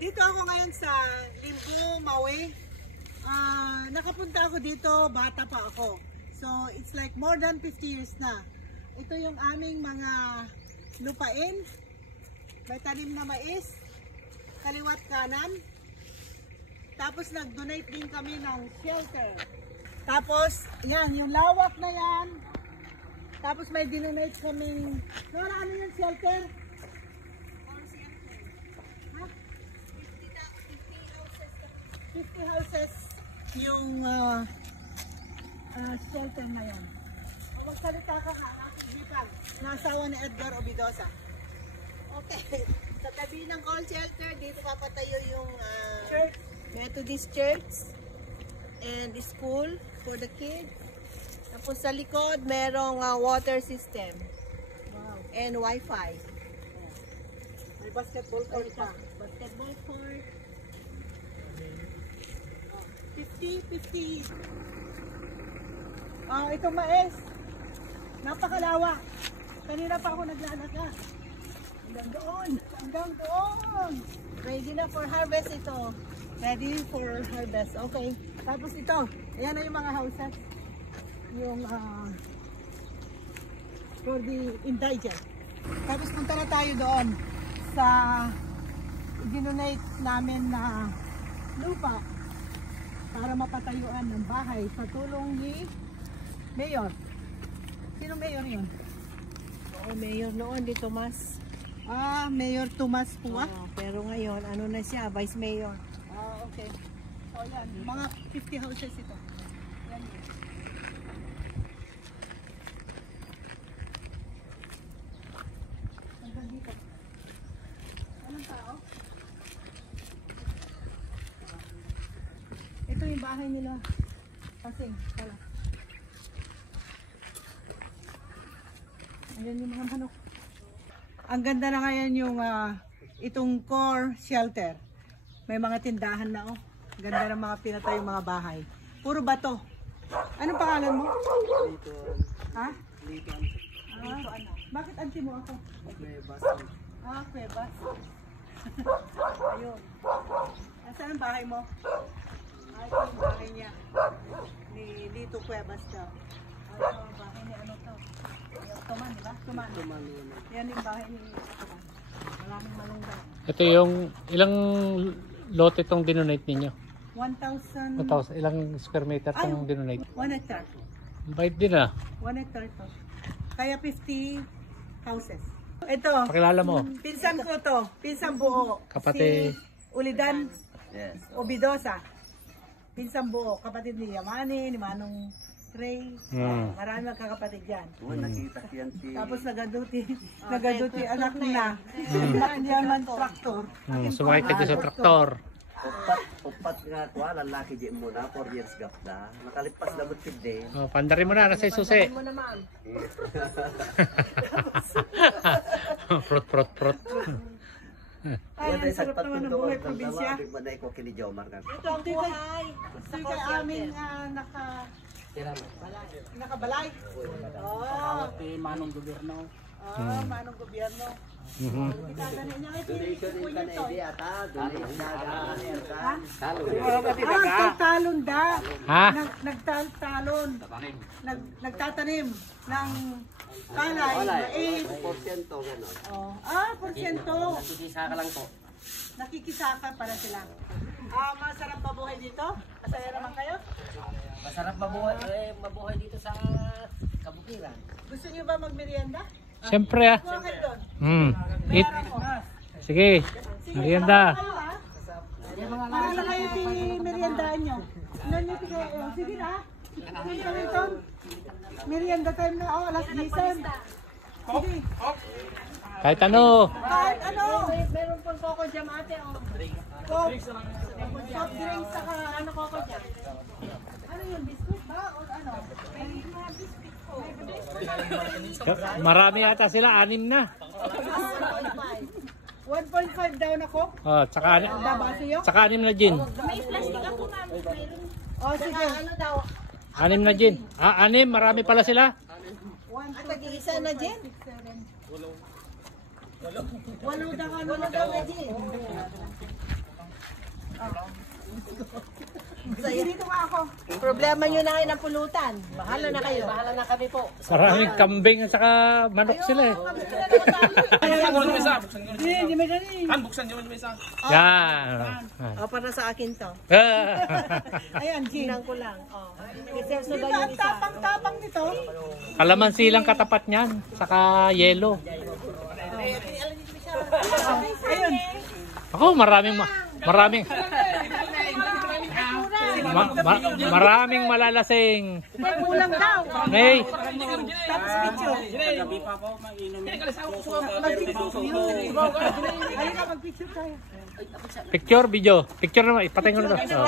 Dito ako ngayon sa Limbu, Maui. Nakapunta ako dito, bata pa ako. So, it's like more than 50 years na. Ito yung aming mga lupain. May tanim na mais, kaliwat kanan. Tapos nag-donate din kami ng shelter. Tapos, yan, yung lawak na yan. Tapos may dinonate kaming, Nora, ano yung shelter? 50 houses yung shelter na yan. O magsalita ka nga, aking hipag, na asawa ni Edgar Obidosa. Okay, sa tabi ng call shelter, dito papatayo yung Methodist Church and school for the kids. Tapos sa likod, merong water system. Wow. And Wi-Fi. May basketball court pa. Basketball court. 50. Itong mais. Napakalawak. Kanina pa ako naglalaka. Hanggang doon. Ready na for harvest ito. Ready for harvest. Okay. Tapos ito. Ayan na yung mga houses. Yung for the indigent. Tapos punta na tayo doon sa ginonate namin na lupa para mapatayuan ng bahay sa tulong ni Mayor. Sino Mayor yun? Oo, Mayor noon di Tomas. Mayor Tomas Pua. Pero ngayon, ano na siya, Vice Mayor. Okay. So yan, mga 50 houses ito. Yan yun. Hanggang dito. Walang tao? Ito yung bahay nila. Kasing, wala. Ayan yung mga manok. Ang ganda na ngayon yung itong core shelter. May mga tindahan na oh. Ganda ng mga pinatayong mga bahay. Puro bato. Anong pangalan mo? Lito. Ha? Lito. Bakit anti mo ako? Cuevas. Cuevas. Ayun. Saan ang bahay mo? Ito yung bahay niya. Ni Lito Cuevas daw. Ito ang bahay ni ano to? Yung Tuman, di ba? Tuman. Yan yung bahay ni Tuman. Maraming malunggay. Ito yung ilang lote itong dinonate ninyo? 1,000. Ilang square meter itong dinonate? 1 hectare. Bait din ah. 1 hectare to. Kaya 50 houses. Ito. Pakilala mo. Pinsan ko to. Pinsan buo. Kapatid. Si Ulidan Yes. Obidosa. Pinsan buo. Kapatid ni Yamani, ni Manong Ray. Marami magkakapatid yan. Nakita ko yan si... Tapos nagaduti anak na. Hindi naman traktor. Sumakay ka sa traktor. Upat nga ko, lalaki di mo na, 4 years gapda. Nakalipas na buti din. Oh, pandarin mo na, nasa susi. Mo naman. Prot. Ay, ang sarap naman ng buhay probinsya. Bigman na ikaw kini Jomar ka. Ito ang buhay. Ito yung aming nakabalay. Manong gobyerno. Manong gobyerno. Itatanin niya ito yung ito. Nagtatalon da. Nagtatalon. Nagtatanim ng palay, mais. Porsyento gano'n. Porsyento. Nakikisaka lang po. Nakikisaka para sila. Masarap mabuhay dito? Masaya naman kayo? Masarap mabuhay dito sa kabukiran. Gusto niyo ba magmerienda? Siyempre ah. Kuha kayo doon. Eat. Bayaran ko. Sige. Merienda. Para na kayo meriendaan nyo. Sige na. Clinton. Merienda time na. Alas 10. Sige. Kahit ano. Kahit ano. Meron pang Coco Jam ate. Coke. Soft drinks saka ano Coco Jam. Ano yun? Biscuit ba? O ano? May biscuit po. Marami yata sila, 6 na. 1.5 daw na Coke. Tsaka 6 na gin. May plastic ako ma'am. Sige. Ano daw? 6 na gin. 6, marami pala sila. 1, 2, 3, Tag-iisa na gin? 8, 7. Walo daw na gin. Problema nyo na kayo ng pulutan. Bahala na kayo. Bahala na kami po. Maraming kambing at saka manok sila eh. Yan. O, para sa akin to. Ayan, Jean. Tingnan ko lang. O, reserve na Di ba ba yung ang isa? tapang-tapang nito? Kalamansi lang katapat niyan. Saka yelo. Ayun. Ako, maraming maraming malalasing. Kulang daw. May Tapos picture. Halika, mag-picture tayo. picture, video. Picture naman. Ipatay ko na to. Oh.